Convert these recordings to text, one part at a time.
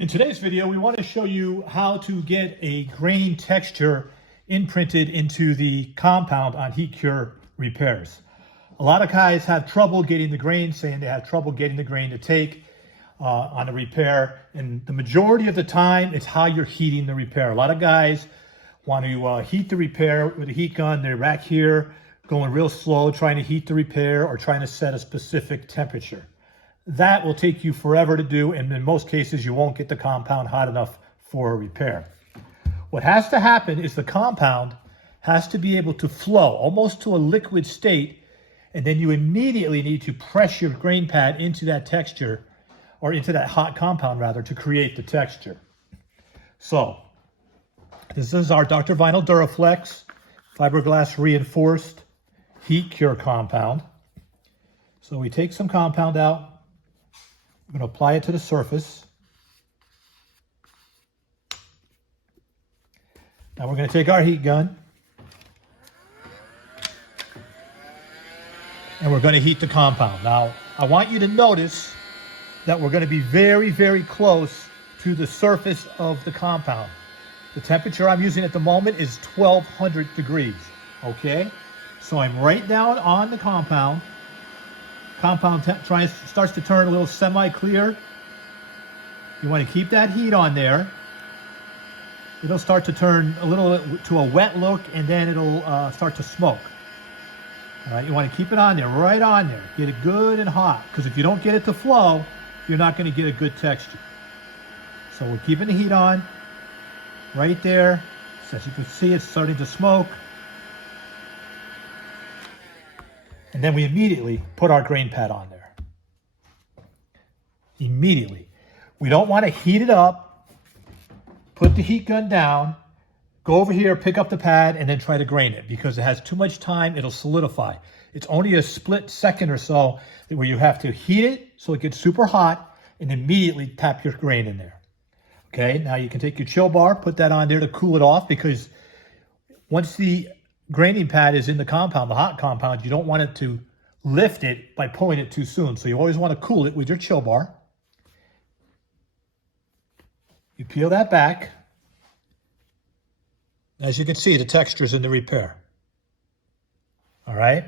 In today's video, we want to show you how to get a grain texture imprinted into the compound on heat cure repairs. A lot of guys have trouble getting the grain, saying they have trouble getting the grain to take on a repair. And the majority of the time, it's how you're heating the repair. A lot of guys want to heat the repair with a heat gun. They're back here going real slow, trying to heat the repair or trying to set a specific temperature. That will take you forever to do, and in most cases, you won't get the compound hot enough for a repair. What has to happen is the compound has to be able to flow almost to a liquid state, and then you immediately need to press your grain pad into that texture, or into that hot compound rather, to create the texture. So, this is our Dr. Vinyl Duraflex fiberglass reinforced heat cure compound. So we take some compound out. I'm going to apply it to the surface. Now we're going to take our heat gun and we're going to heat the compound. Now, I want you to notice that we're going to be very, very close to the surface of the compound. The temperature I'm using at the moment is 1200 degrees, okay? So I'm right down on the compound. Compound starts to turn a little semi-clear. You want to keep that heat on there. It'll start to turn a little to a wet look, and then it'll start to smoke. All right, you want to keep it on there, right on there. Get it good and hot, because if you don't get it to flow, you're not going to get a good texture. So we're keeping the heat on, right there. So as you can see, it's starting to smoke. And then we immediately put our grain pad on there. Immediately. We don't want to heat it up, put the heat gun down, go over here, pick up the pad, and then try to grain it, because it has too much time, it'll solidify. It's only a split second or so where you have to heat it so it gets super hot and immediately tap your grain in there. Okay, now you can take your chill bar, put that on there to cool it off, because once the graining pad is in the compound, the hot compound, you don't want it to lift it by pulling it too soon. So you always want to cool it with your chill bar. You peel that back. As you can see, the texture's in the repair. All right.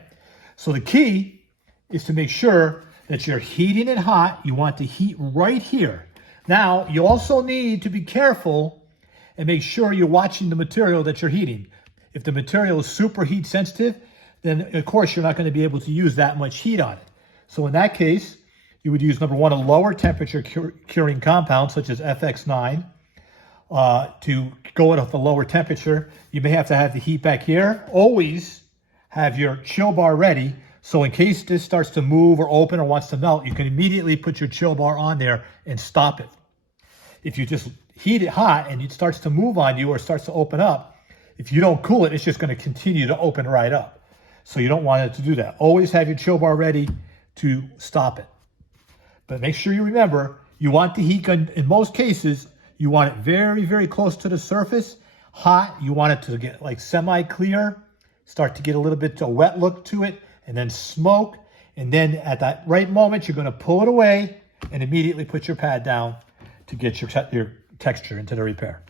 So the key is to make sure that you're heating it hot. You want the heat right here. Now, you also need to be careful and make sure you're watching the material that you're heating. If the material is super heat sensitive, then of course you're not going to be able to use that much heat on it. So in that case, you would use, number one, a lower temperature curing compound such as FX9 to go at a lower temperature. You may have to have the heat back here. Always have your chill bar ready, so in case this starts to move or open or wants to melt, you can immediately put your chill bar on there and stop it. If you just heat it hot and it starts to move on you or starts to open up, if you don't cool it, it's just going to continue to open right up. So you don't want it to do that. Always have your chill bar ready to stop it. But make sure you remember, you want the heat gun, in most cases, you want it very, very close to the surface, hot. You want it to get like semi-clear, start to get a little bit of a wet look to it, and then smoke. And then at that right moment, you're going to pull it away and immediately put your pad down to get your texture into the repair.